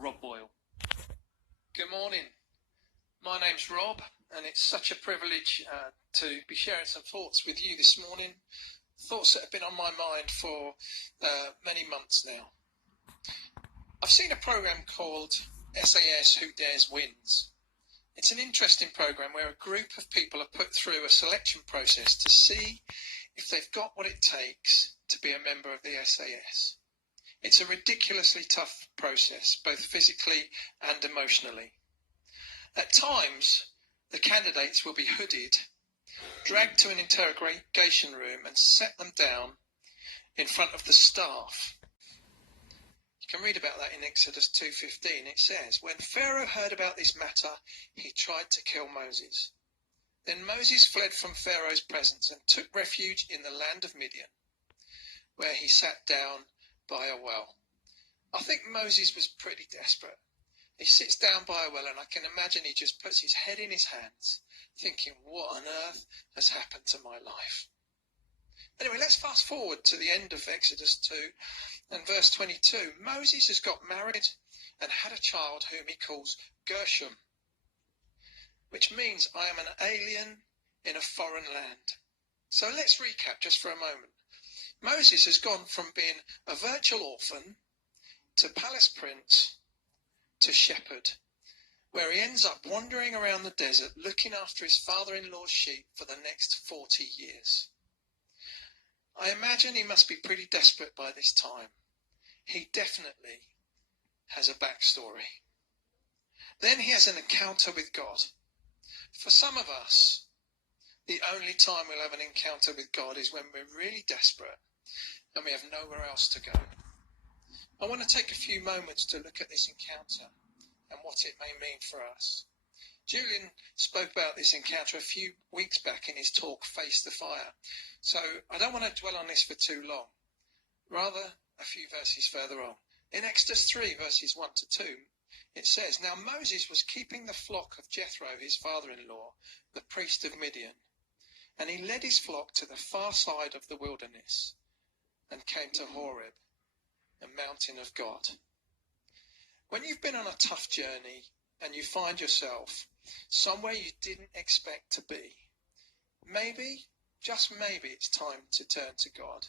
Rob Boyle. Good morning. My name's Rob, and it's such a privilege to be sharing some thoughts with you this morning. Thoughts that have been on my mind for many months now. I've seen a program called SAS Who Dares Wins. It's an interesting program where a group of people are put through a selection process to see if they've got what it takes to be a member of the SAS. It's a ridiculously tough process, both physically and emotionally. At times, the candidates will be hooded, dragged to an interrogation room and set them down in front of the staff. You can read about that in Exodus 2:15. It says, "When Pharaoh heard about this matter, he tried to kill Moses. Then Moses fled from Pharaoh's presence and took refuge in the land of Midian, where he sat down by a well." I think Moses was pretty desperate. He sits down by a well, and I can imagine he just puts his head in his hands, thinking, what on earth has happened to my life? Anyway, let's fast forward to the end of Exodus 2 and verse 22. Moses has got married and had a child whom he calls Gershom, which means I am an alien in a foreign land. So let's recap just for a moment. Moses has gone from being a virtual orphan to palace prince to shepherd, where he ends up wandering around the desert looking after his father-in-law's sheep for the next 40 years. I imagine he must be pretty desperate by this time. He definitely has a backstory. Then he has an encounter with God. For some of us, the only time we'll have an encounter with God is when we're really desperate and we have nowhere else to go. I want to take a few moments to look at this encounter and what it may mean for us. Julian spoke about this encounter a few weeks back in his talk, Face the Fire. So I don't want to dwell on this for too long. Rather, a few verses further on. In Exodus 3, verses 1 to 2, it says, "Now Moses was keeping the flock of Jethro, his father-in-law, the priest of Midian. And he led his flock to the far side of the wilderness and came to Horeb, a mountain of God." When you've been on a tough journey and you find yourself somewhere you didn't expect to be, maybe, just maybe, it's time to turn to God.